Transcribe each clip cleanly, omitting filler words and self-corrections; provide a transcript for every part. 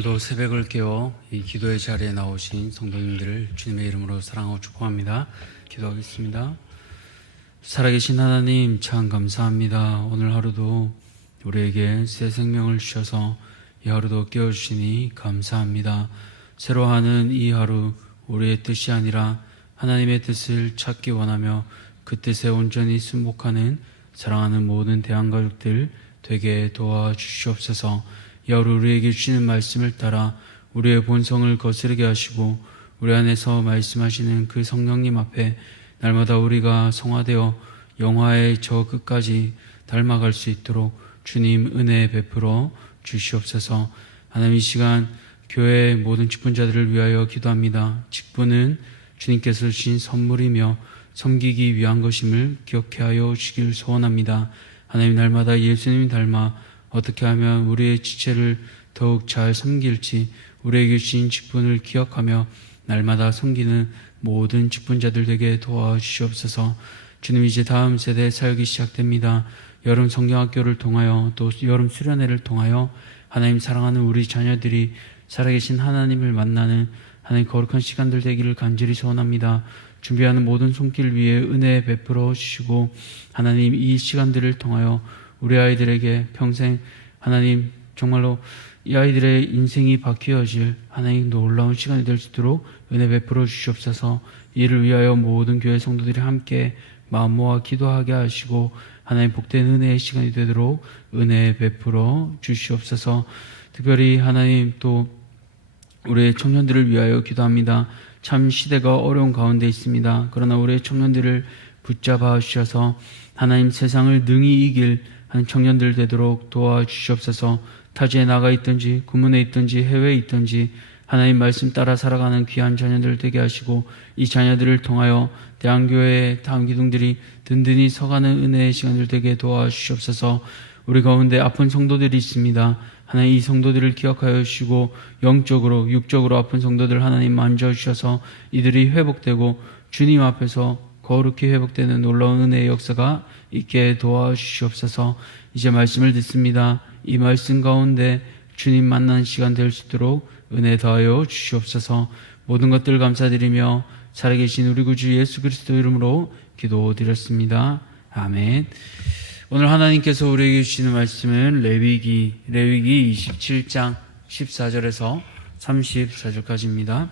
오늘도 새벽을 깨워 이 기도의 자리에 나오신 성도님들을 주님의 이름으로 사랑하고 축복합니다. 기도하겠습니다. 살아계신 하나님 참 감사합니다. 오늘 하루도 우리에게 새 생명을 주셔서 이 하루도 깨워주시니 감사합니다. 새로 하는 이 하루 우리의 뜻이 아니라 하나님의 뜻을 찾기 원하며 그 뜻에 온전히 순복하는 사랑하는 모든 대한가족들 되게 도와주시옵소서. 이 하루 우리에게 주시는 말씀을 따라 우리의 본성을 거스르게 하시고 우리 안에서 말씀하시는 그 성령님 앞에 날마다 우리가 성화되어 영화의 저 끝까지 닮아갈 수 있도록 주님 은혜 베풀어 주시옵소서. 하나님 이 시간 교회의 모든 직분자들을 위하여 기도합니다. 직분은 주님께서 주신 선물이며 섬기기 위한 것임을 기억해 하여 주길 소원합니다. 하나님 날마다 예수님 닮아 어떻게 하면 우리의 지체를 더욱 잘 섬길지 우리에게 주신 직분을 기억하며 날마다 섬기는 모든 직분자들 되게 도와주시옵소서. 주님 이제 다음 세대 사역이 시작됩니다. 여름 성경학교를 통하여 또 여름 수련회를 통하여 하나님 사랑하는 우리 자녀들이 살아계신 하나님을 만나는 하나님 거룩한 시간들 되기를 간절히 소원합니다. 준비하는 모든 손길 위에 은혜 베풀어 주시고 하나님 이 시간들을 통하여 우리 아이들에게 평생 하나님 정말로 이 아이들의 인생이 바뀌어질 하나님 놀라운 시간이 될 수 있도록 은혜 베풀어 주시옵소서. 이를 위하여 모든 교회 성도들이 함께 마음 모아 기도하게 하시고 하나님 복된 은혜의 시간이 되도록 은혜 베풀어 주시옵소서. 특별히 하나님 또 우리의 청년들을 위하여 기도합니다. 참 시대가 어려운 가운데 있습니다. 그러나 우리의 청년들을 붙잡아 주셔서 하나님 세상을 능히 이길 한 청년들 되도록 도와주시옵소서. 타지에 나가 있든지 구문에 있든지 해외에 있든지 하나님 말씀 따라 살아가는 귀한 자녀들 되게 하시고 이 자녀들을 통하여 대한교회의 다음 기둥들이 든든히 서가는 은혜의 시간들 되게 도와주시옵소서. 우리 가운데 아픈 성도들이 있습니다. 하나님 이 성도들을 기억하여 주시고 영적으로 육적으로 아픈 성도들 하나님 만져주셔서 이들이 회복되고 주님 앞에서 거룩히 회복되는 놀라운 은혜의 역사가 있게 도와주시옵소서. 이제 말씀을 듣습니다. 이 말씀 가운데 주님 만나는 시간 될 수 있도록 은혜 더하여 주시옵소서. 모든 것들 감사드리며 살아계신 우리 구주 예수 그리스도 이름으로 기도드렸습니다. 아멘. 오늘 하나님께서 우리에게 주시는 말씀은 레위기 27장 14절에서 34절까지입니다.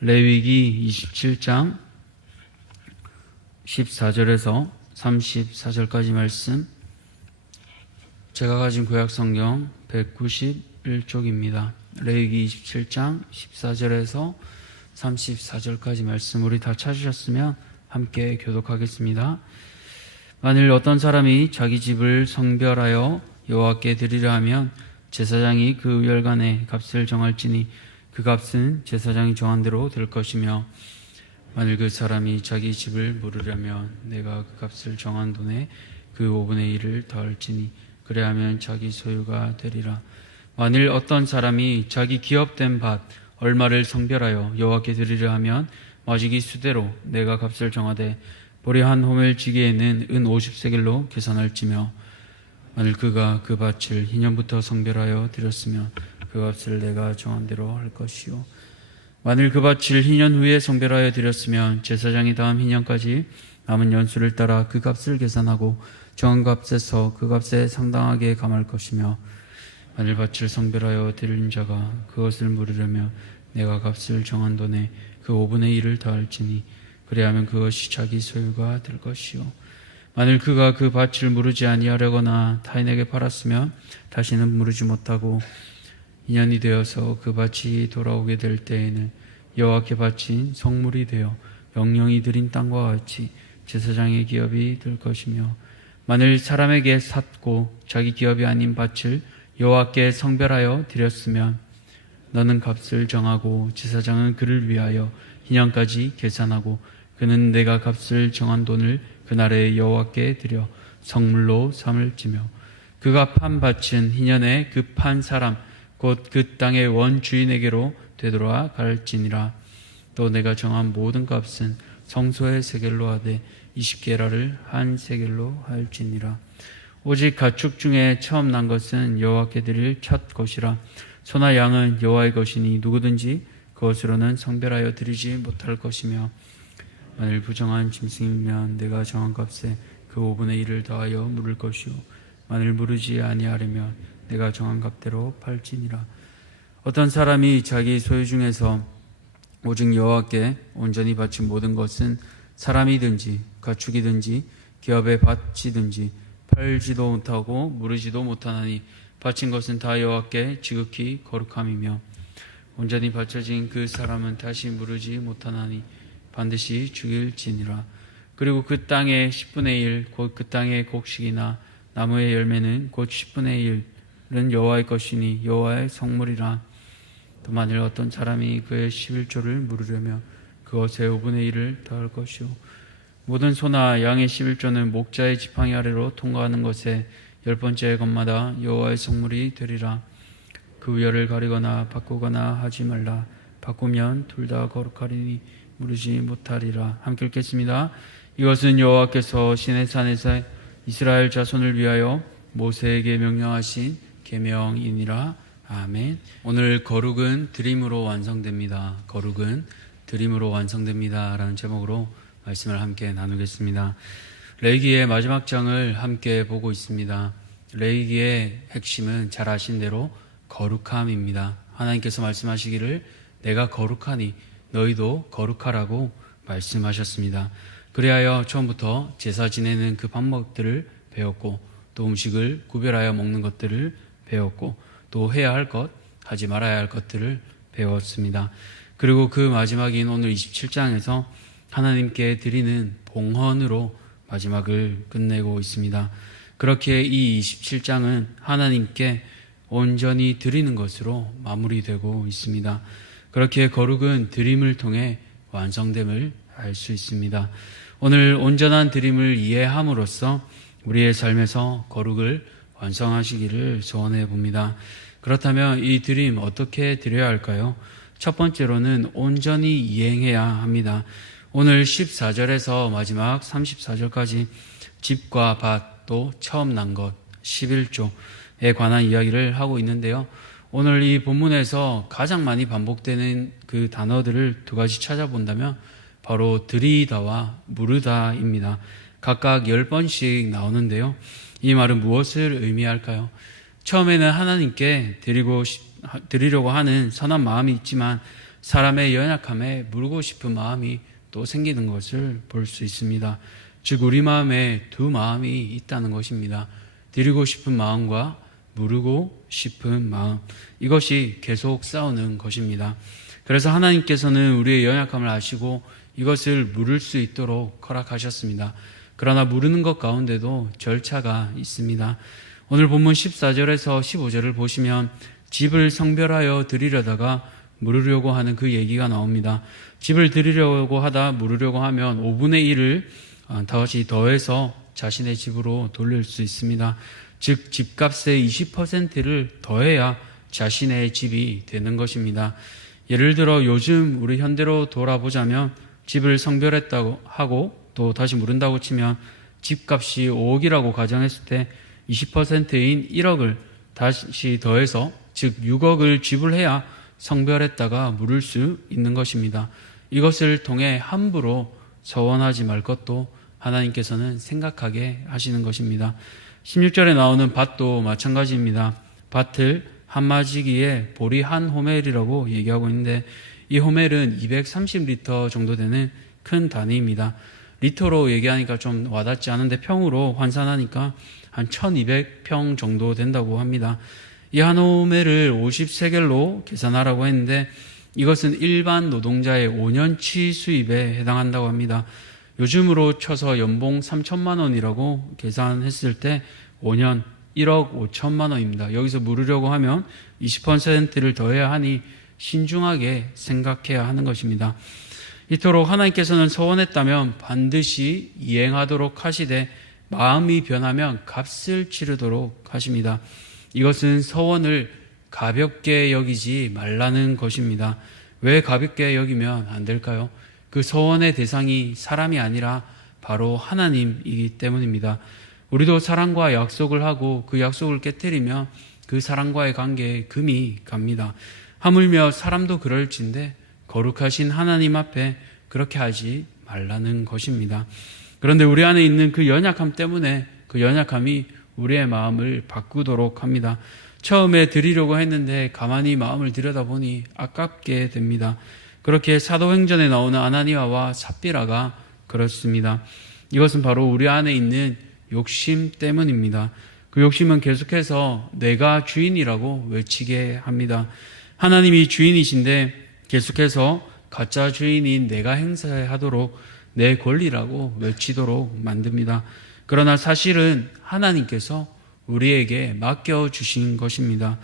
레위기 27장 14절에서 34절까지 말씀, 제가 가진 구약성경 191쪽입니다. 레위기 27장 14절에서 34절까지 말씀 우리 다 찾으셨으면 함께 교독하겠습니다. 만일 어떤 사람이 자기 집을 성별하여 여호와께 드리려 하면 제사장이 그 열간의 값을 정할지니 그 값은 제사장이 정한 대로 될 것이며 만일 그 사람이 자기 집을 물으려면 내가 그 값을 정한 돈에 그 5분의 1을 더할지니 그래야면 자기 소유가 되리라. 만일 어떤 사람이 자기 기업된 밭 얼마를 성별하여 여호와께 드리려 하면 마지기 수대로 내가 값을 정하되 보리 한 호멜 지게에는 은 50세겔로 계산할지며 만일 그가 그 밭을 희년부터 성별하여 드렸으면 그 값을 내가 정한 대로 할 것이요 만일 그 밭을 희년 후에 성별하여 드렸으면 제사장이 다음 희년까지 남은 연수를 따라 그 값을 계산하고 정한 값에서 그 값에 상당하게 감할 것이며 만일 밭을 성별하여 드린 자가 그것을 물으려면 내가 값을 정한 돈에 그 5분의 1을 더할지니 그래야면 그것이 자기 소유가 될 것이요 만일 그가 그 밭을 무르지 아니하려거나 타인에게 팔았으면 다시는 무르지 못하고 2년이 되어서 그 밭이 돌아오게 될 때에는 여호와께 바친 성물이 되어 영영이 드린 땅과 같이 제사장의 기업이 될 것이며 만일 사람에게 샀고 자기 기업이 아닌 밭을 여호와께 성별하여 드렸으면 너는 값을 정하고 제사장은 그를 위하여 희년까지 계산하고 그는 내가 값을 정한 돈을 그날에 여호와께 드려 성물로 삼을지며 그가 판 밭은 희년에 그 판 사람 곧 그 땅의 원주인에게로 되돌아 갈지니라. 또 내가 정한 모든 값은 성소의 세겔로 하되 20게라를 한 세겔로 할지니라. 오직 가축 중에 처음 난 것은 여호와께 드릴 첫 것이라. 소나 양은 여호와의 것이니 누구든지 그것으로는 성별하여 드리지 못할 것이며 만일 부정한 짐승이면 내가 정한 값에 그 5분의 1을 더하여 물을 것이요 만일 물으지 아니하려면 내가 정한 값대로 팔지니라. 어떤 사람이 자기 소유 중에서 오직 여호와께 온전히 바친 모든 것은 사람이든지 가축이든지 기업에 바치든지 팔지도 못하고 물으지도 못하나니 바친 것은 다 여호와께 지극히 거룩함이며 온전히 바쳐진 그 사람은 다시 물으지 못하나니 반드시 죽일지니라. 그리고 그 땅의 10분의 1 곧 그 땅의 곡식이나 나무의 열매는 곧 10분의 1은 여호와의 것이니 여호와의 성물이라. 또 만일 어떤 사람이 그의 11조를 물으려면 그것의 5분의 1을 더할 것이요 모든 소나 양의 11조는 목자의 지팡이 아래로 통과하는 것에 10번째 것마다 여호와의 성물이 되리라. 그 위열을 가리거나 바꾸거나 하지 말라. 바꾸면 둘 다 거룩하리니 물으지 못하리라. 함께 읽겠습니다. 이것은 여호와께서 시내산에서 이스라엘 자손을 위하여 모세에게 명령하신 계명이니라. 아멘. 오늘 거룩은 드림으로 완성됩니다. 거룩은 드림으로 완성됩니다 라는 제목으로 말씀을 함께 나누겠습니다. 레위기의 마지막 장을 함께 보고 있습니다. 레위기의 핵심은 잘 아신 대로 거룩함입니다. 하나님께서 말씀하시기를 내가 거룩하니 너희도 거룩하라고 말씀하셨습니다. 그리하여 처음부터 제사 지내는 그 방법들을 배웠고 또 음식을 구별하여 먹는 것들을 배웠고 또 해야 할 것, 하지 말아야 할 것들을 배웠습니다. 그리고 그 마지막인 오늘 27장에서 하나님께 드리는 봉헌으로 마지막을 끝내고 있습니다. 그렇게 이 27장은 하나님께 온전히 드리는 것으로 마무리되고 있습니다. 그렇게 거룩은 드림을 통해 완성됨을 알 수 있습니다. 오늘 온전한 드림을 이해함으로써 우리의 삶에서 거룩을 완성하시기를 소원해 봅니다. 그렇다면 이 드림 어떻게 드려야 할까요? 첫 번째로는 온전히 이행해야 합니다. 오늘 14절에서 마지막 34절까지 집과 밭 또 처음 난 것 11조에 관한 이야기를 하고 있는데요. 오늘 이 본문에서 가장 많이 반복되는 그 단어들을 두 가지 찾아본다면 바로 드리다와 무르다입니다. 각각 10번씩 나오는데요. 이 말은 무엇을 의미할까요? 처음에는 하나님께 드리려고 하는 선한 마음이 있지만 사람의 연약함에 물고 싶은 마음이 또 생기는 것을 볼 수 있습니다. 즉 우리 마음에 두 마음이 있다는 것입니다. 드리고 싶은 마음과 물고 싶은 마음, 이것이 계속 싸우는 것입니다. 그래서 하나님께서는 우리의 연약함을 아시고 이것을 물을 수 있도록 허락하셨습니다. 그러나 물으는 것 가운데도 절차가 있습니다. 오늘 본문 14절에서 15절을 보시면 집을 성별하여 드리려다가 물으려고 하는 그 얘기가 나옵니다. 집을 드리려고 하다 물으려고 하면 5분의 1을 다시 더해서 자신의 집으로 돌릴 수 있습니다. 즉 집값의 20%를 더해야 자신의 집이 되는 것입니다. 예를 들어 요즘 우리 현대로 돌아보자면 집을 성별했다고 하고 또 다시 물은다고 치면 집값이 5억이라고 가정했을 때 20%인 1억을 다시 더해서 즉 6억을 지불해야 성별했다가 물을 수 있는 것입니다. 이것을 통해 함부로 서원하지 말 것도 하나님께서는 생각하게 하시는 것입니다. 16절에 나오는 밭도 마찬가지입니다. 밭을 한마지기에 보리 한 호멜이라고 얘기하고 있는데 이 호멜은 230리터 정도 되는 큰 단위입니다. 리터로 얘기하니까 좀 와닿지 않은데 평으로 환산하니까 한 1200평 정도 된다고 합니다. 이 한 호멜을 50세겔로 계산하라고 했는데 이것은 일반 노동자의 5년치 수입에 해당한다고 합니다. 요즘으로 쳐서 연봉 3천만 원이라고 계산했을 때 5년 1억 5천만 원입니다. 여기서 물으려고 하면 20%를 더해야 하니 신중하게 생각해야 하는 것입니다. 이토록 하나님께서는 서원했다면 반드시 이행하도록 하시되 마음이 변하면 값을 치르도록 하십니다. 이것은 서원을 가볍게 여기지 말라는 것입니다. 왜 가볍게 여기면 안 될까요? 그 서원의 대상이 사람이 아니라 바로 하나님이기 때문입니다. 우리도 사람과 약속을 하고 그 약속을 깨뜨리면 그 사람과의 관계에 금이 갑니다. 하물며 사람도 그럴진데 거룩하신 하나님 앞에 그렇게 하지 말라는 것입니다. 그런데 우리 안에 있는 그 연약함 때문에 그 연약함이 우리의 마음을 바꾸도록 합니다. 처음에 드리려고 했는데 가만히 마음을 들여다보니 아깝게 됩니다. 그렇게 사도행전에 나오는 아나니아와 삽비라가 그렇습니다. 이것은 바로 우리 안에 있는 욕심 때문입니다. 그 욕심은 계속해서 내가 주인이라고 외치게 합니다. 하나님이 주인이신데 계속해서 가짜 주인인 내가 행사하도록 내 권리라고 외치도록 만듭니다. 그러나 사실은 하나님께서 우리에게 맡겨주신 것입니다.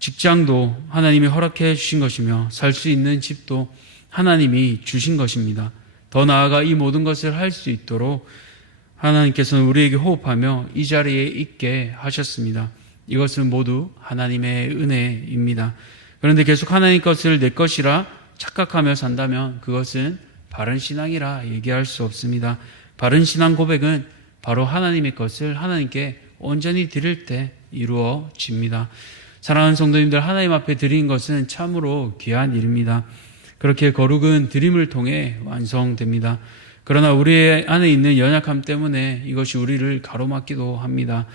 직장도 하나님이 허락해 주신 것이며 살 수 있는 집도 하나님이 주신 것입니다. 더 나아가 이 모든 것을 할 수 있도록 하나님께서는 우리에게 호흡하며 이 자리에 있게 하셨습니다. 이것은 모두 하나님의 은혜입니다. 그런데 계속 하나님 것을 내 것이라 착각하며 산다면 그것은 바른 신앙이라 얘기할 수 없습니다. 바른 신앙 고백은 바로 하나님의 것을 하나님께 온전히 드릴 때 이루어집니다. 사랑하는 성도님들, 하나님 앞에 드린 것은 참으로 귀한 일입니다. 그렇게 거룩은 드림을 통해 완성됩니다. 그러나 우리 안에 있는 연약함 때문에 이것이 우리를 가로막기도 합니다.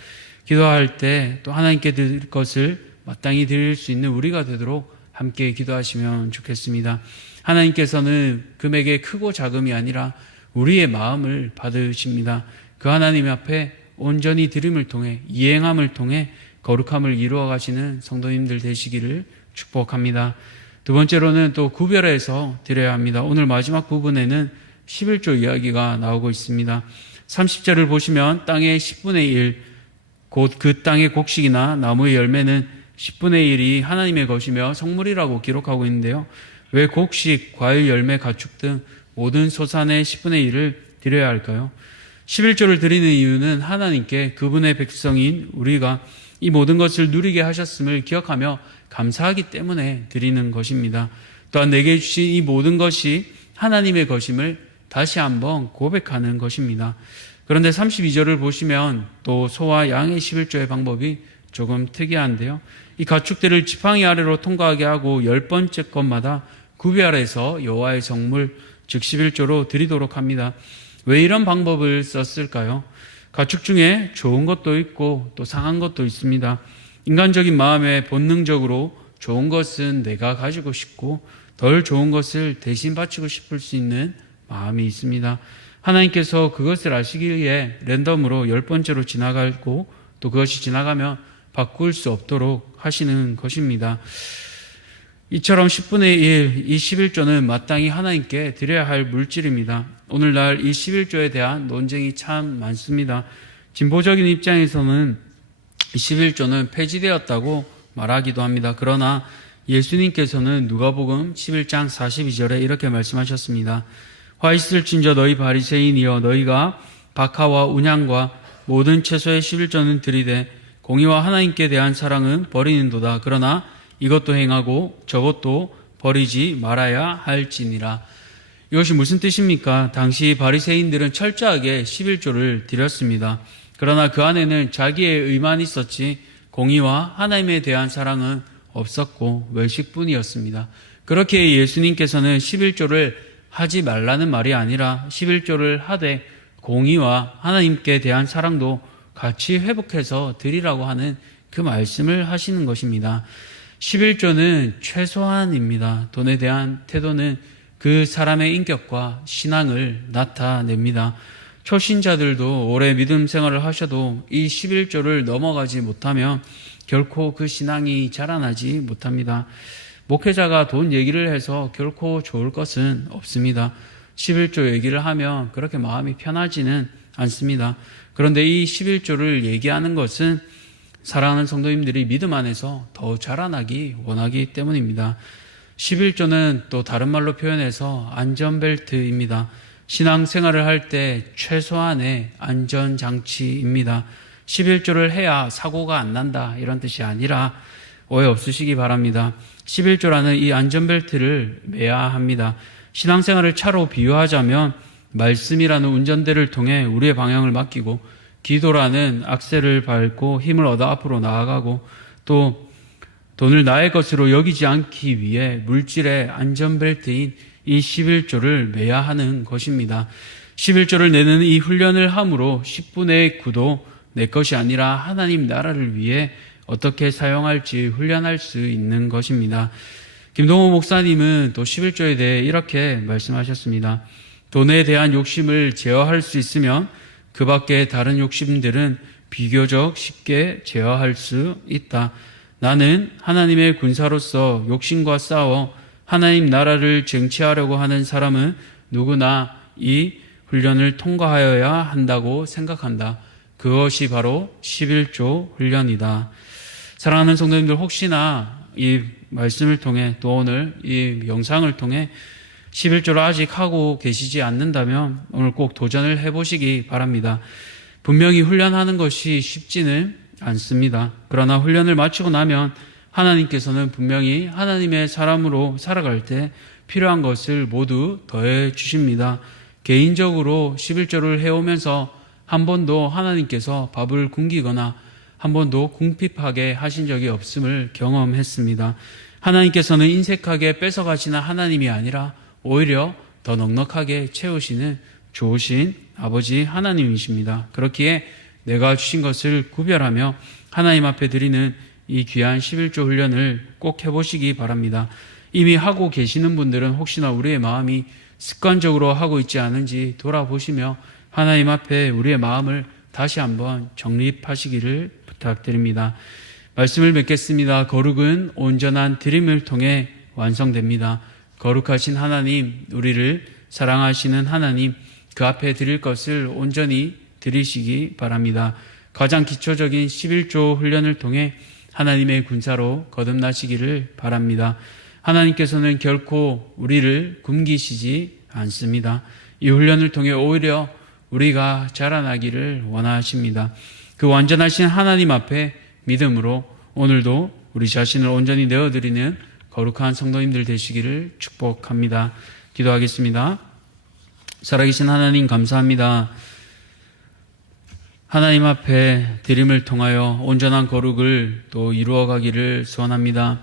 기도할 때 또 하나님께 드릴 것을 마땅히 드릴 수 있는 우리가 되도록 함께 기도하시면 좋겠습니다. 하나님께서는 금액의 크고 작음이 아니라 우리의 마음을 받으십니다. 그 하나님 앞에 온전히 드림을 통해 이행함을 통해 거룩함을 이루어 가시는 성도님들 되시기를 축복합니다. 두 번째로는 또 구별해서 드려야 합니다. 오늘 마지막 부분에는 11조 이야기가 나오고 있습니다. 30절을 보시면 땅의 10분의 1, 곧 그 땅의 곡식이나 나무의 열매는 10분의 1이 하나님의 것이며 성물이라고 기록하고 있는데요. 왜 곡식, 과일, 열매, 가축 등 모든 소산의 10분의 1을 드려야 할까요? 11조를 드리는 이유는 하나님께 그분의 백성인 우리가 이 모든 것을 누리게 하셨음을 기억하며 감사하기 때문에 드리는 것입니다. 또한 내게 주신 이 모든 것이 하나님의 것임을 다시 한번 고백하는 것입니다. 그런데 32절을 보시면 또 소와 양의 11조의 방법이 조금 특이한데요. 이 가축들을 지팡이 아래로 통과하게 하고 10번째 것마다 구별해서 여호와의 성물 즉 11조로 드리도록 합니다. 왜 이런 방법을 썼을까요? 가축 중에 좋은 것도 있고 또 상한 것도 있습니다. 인간적인 마음에 본능적으로 좋은 것은 내가 가지고 싶고 덜 좋은 것을 대신 바치고 싶을 수 있는 마음이 있습니다. 하나님께서 그것을 아시기에 랜덤으로 10번째로 지나가고 또 그것이 지나가면 바꿀 수 없도록 하시는 것입니다. 이처럼 10분의 1, 이 11조는 마땅히 하나님께 드려야 할 물질입니다. 오늘날 이 11조에 대한 논쟁이 참 많습니다. 진보적인 입장에서는 이 11조는 폐지되었다고 말하기도 합니다. 그러나 예수님께서는 누가복음 11장 42절에 이렇게 말씀하셨습니다. 화 있을진저 너희 바리새인이여 너희가 박하와 운향과 모든 채소의 11조는 드리되 공의와 하나님께 대한 사랑은 버리는도다. 그러나 이것도 행하고 저것도 버리지 말아야 할지니라. 이것이 무슨 뜻입니까? 당시 바리새인들은 철저하게 11조를 드렸습니다. 그러나 그 안에는 자기의 의만 있었지 공의와 하나님에 대한 사랑은 없었고 외식뿐이었습니다. 그렇게 예수님께서는 11조를 하지 말라는 말이 아니라 11조를 하되 공의와 하나님께 대한 사랑도 같이 회복해서 드리라고 하는 그 말씀을 하시는 것입니다. 11조는 최소한입니다. 돈에 대한 태도는 그 사람의 인격과 신앙을 나타냅니다. 초신자들도 오래 믿음 생활을 하셔도 이 11조를 넘어가지 못하면 결코 그 신앙이 자라나지 못합니다. 목회자가 돈 얘기를 해서 결코 좋을 것은 없습니다. 11조 얘기를 하면 그렇게 마음이 편하지는 않습니다. 그런데 이 11조를 얘기하는 것은 사랑하는 성도님들이 믿음 안에서 더 자라나기 원하기 때문입니다. 11조는 또 다른 말로 표현해서 안전벨트입니다. 신앙생활을 할 때 최소한의 안전장치입니다. 11조를 해야 사고가 안 난다 이런 뜻이 아니라 오해 없으시기 바랍니다. 11조라는 이 안전벨트를 매야 합니다. 신앙생활을 차로 비유하자면 말씀이라는 운전대를 통해 우리의 방향을 맡기고 기도라는 악셀을 밟고 힘을 얻어 앞으로 나아가고 또 돈을 나의 것으로 여기지 않기 위해 물질의 안전벨트인 이 11조를 매야 하는 것입니다. 11조를 내는 이 훈련을 함으로 10분의 9도 내 것이 아니라 하나님 나라를 위해 어떻게 사용할지 훈련할 수 있는 것입니다. 김동호 목사님은 또 11조에 대해 이렇게 말씀하셨습니다. 돈에 대한 욕심을 제어할 수 있으면 그 밖에 다른 욕심들은 비교적 쉽게 제어할 수 있다. 나는 하나님의 군사로서 욕심과 싸워 하나님 나라를 쟁취하려고 하는 사람은 누구나 이 훈련을 통과하여야 한다고 생각한다. 그것이 바로 11조 훈련이다. 사랑하는 성도님들, 혹시나 이 말씀을 통해 또 오늘 이 영상을 통해 11조를 아직 하고 계시지 않는다면 오늘 꼭 도전을 해보시기 바랍니다. 분명히 훈련하는 것이 쉽지는 않습니다. 그러나 훈련을 마치고 나면 하나님께서는 분명히 하나님의 사람으로 살아갈 때 필요한 것을 모두 더해 주십니다. 개인적으로 11조를 해오면서 한 번도 하나님께서 밥을 굶기거나 한 번도 궁핍하게 하신 적이 없음을 경험했습니다. 하나님께서는 인색하게 뺏어가시는 하나님이 아니라 오히려 더 넉넉하게 채우시는 좋으신 아버지 하나님이십니다. 그렇기에 내가 주신 것을 구별하며 하나님 앞에 드리는 이 귀한 11조 훈련을 꼭 해보시기 바랍니다. 이미 하고 계시는 분들은 혹시나 우리의 마음이 습관적으로 하고 있지 않은지 돌아보시며 하나님 앞에 우리의 마음을 다시 한번 정립하시기를 부탁드립니다. 말씀을 맺겠습니다. 거룩은 온전한 드림을 통해 완성됩니다. 거룩하신 하나님, 우리를 사랑하시는 하나님, 그 앞에 드릴 것을 온전히 드리시기 바랍니다. 가장 기초적인 11조 훈련을 통해 하나님의 군사로 거듭나시기를 바랍니다. 하나님께서는 결코 우리를 굶기시지 않습니다. 이 훈련을 통해 오히려 우리가 자라나기를 원하십니다. 그 완전하신 하나님 앞에 믿음으로 오늘도 우리 자신을 온전히 내어드리는 거룩한 성도님들 되시기를 축복합니다. 기도하겠습니다. 살아계신 하나님, 감사합니다. 하나님 앞에 드림을 통하여 온전한 거룩을 또 이루어가기를 소원합니다.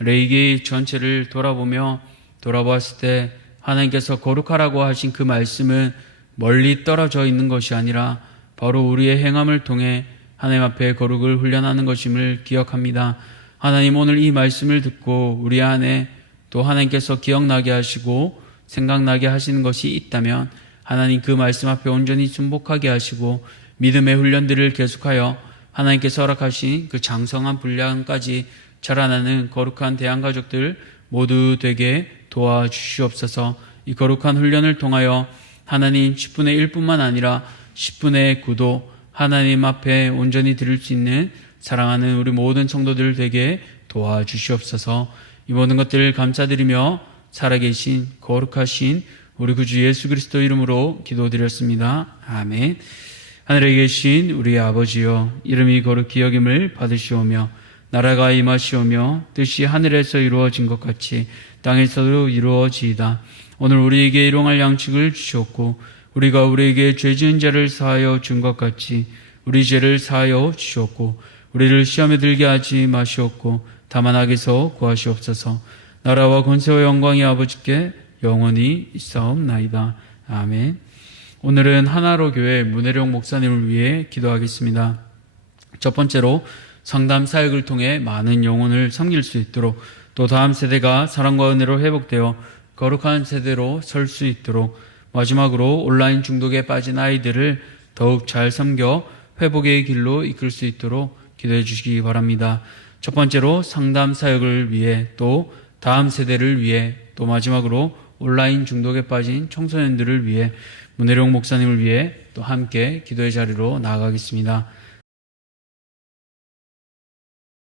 레위기 전체를 돌아보았을 때 하나님께서 거룩하라고 하신 그 말씀은 멀리 떨어져 있는 것이 아니라 바로 우리의 행함을 통해 하나님 앞에 거룩을 훈련하는 것임을 기억합니다. 하나님, 오늘 이 말씀을 듣고 우리 안에 또 하나님께서 기억나게 하시고 생각나게 하시는 것이 있다면 하나님 그 말씀 앞에 온전히 순복하게 하시고 믿음의 훈련들을 계속하여 하나님께서 허락하신 그 장성한 분량까지 자라나는 거룩한 대한가족들 모두 되게 도와주시옵소서. 이 거룩한 훈련을 통하여 하나님 10분의 1뿐만 아니라 10분의 9도 하나님 앞에 온전히 드릴 수 있는 사랑하는 우리 모든 성도들 되게 도와주시옵소서. 이 모든 것들을 감사드리며 살아계신 거룩하신 우리 구주 예수 그리스도 이름으로 기도드렸습니다. 아멘. 하늘에 계신 우리 아버지여, 이름이 거룩히 여김을 받으시오며 나라가 임하시오며 뜻이 하늘에서 이루어진 것 같이 땅에서도 이루어지이다. 오늘 우리에게 일용할 양식을 주셨고 우리가 우리에게 죄 지은 자를 사하여 준 것 같이 우리 죄를 사하여 주셨고 우리를 시험에 들게 하지 마시옵고 다만 악에서 구하시옵소서. 나라와 권세와 영광이 아버지께 영원히 있사옵나이다. 아멘. 오늘은 하나로 교회 문혜룡 목사님을 위해 기도하겠습니다. 첫 번째로 상담 사역을 통해 많은 영혼을 섬길 수 있도록, 또 다음 세대가 사랑과 은혜로 회복되어 거룩한 세대로 설 수 있도록, 마지막으로 온라인 중독에 빠진 아이들을 더욱 잘 섬겨 회복의 길로 이끌 수 있도록 기도해 주시기 바랍니다. 첫 번째로 상담 사역을 위해, 또 다음 세대를 위해, 또 마지막으로 온라인 중독에 빠진 청소년들을 위해 문혜룡 목사님을 위해 또 함께 기도의 자리로 나아가겠습니다.